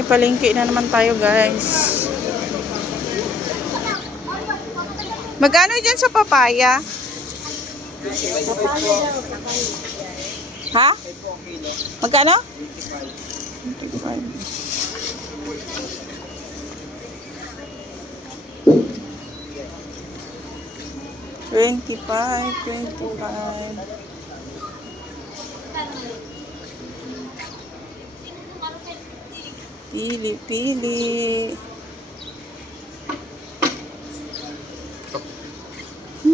May palengke na naman tayo, guys. Magkano dyan sa papaya? Ha? Magkano? 25. 25. Pili.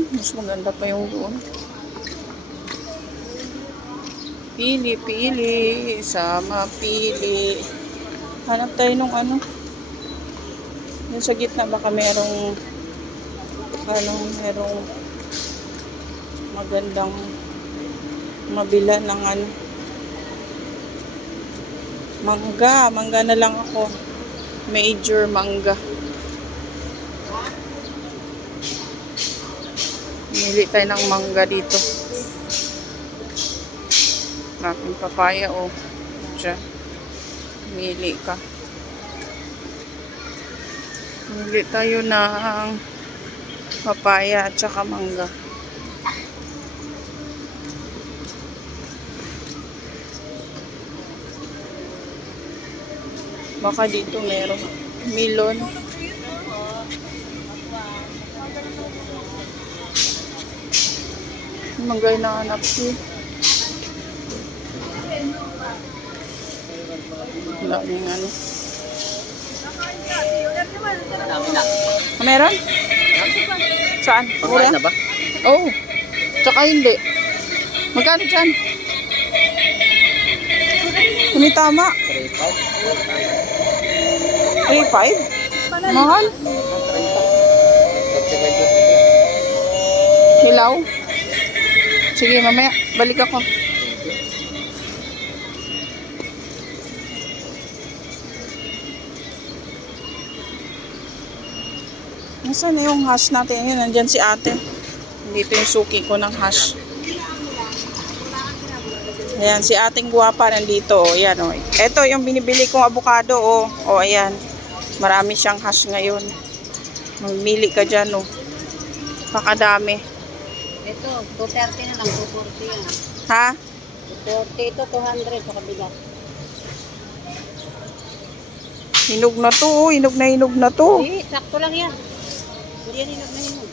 Mas maganda pa yung doon. Pili. Sama pili. Hanap tayo nung ano. Yung sa gitna baka merong magandang mabila ng ano. Mangga na lang ako. Major mangga. Pili tayo ng mangga dito. Maraming papaya, oh. Diyan. Pili ka. Pili tayo ng papaya at saka mangga. Baka dito meron melon. Mangga na hanap siya. Daming ano. Meron? Saan? Mura na ba? Oo. Tsaka hindi. Magkano dyan? Kung tama. 3.5? Mahal? Hilaw? Sige, mamaya. Balik ako. Nasaan na yung hash natin? Yun, nandyan si ate. Dito yung suki ko ng hash. Ayan, si ating guwapa nandito. O, ayan, o. Ito yung binibili kong avocado, o. O, ayan. Marami siyang hash ngayon. Mamili ka dyan, o. Pakadami. Ito, 230 na lang, 240 yan. Ha? 240 ito, 200 sa kabila. Hinog na to, o. Hinog na to. Sakto lang yan. Hindi yan hinog na hinog.